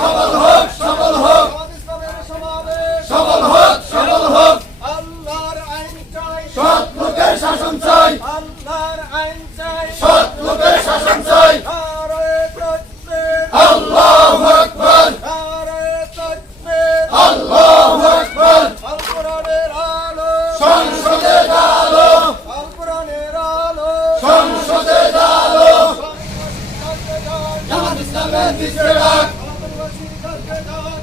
Şamal hak, şamal hak. Şamal hak, şamal hak. Allah'ın ayni çay. Şat lüker şaşın çay. Allah'ın ayni çay. Şat lüker şaşın çay. Allahu Ekber. Allahu Ekber. Şan şöze dağılım. Yalan İslam'ı dizdirmek.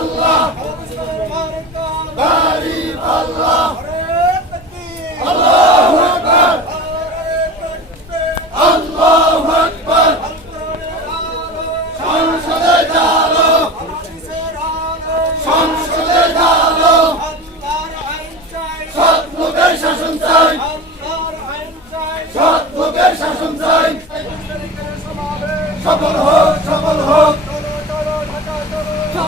اللہ اکبر مبارکاں جاری اللہ ہر تکبیر اللہ اکبر ہر تکبیر اللہ اکبر اللہ اکبر سن سدے دارو ہماری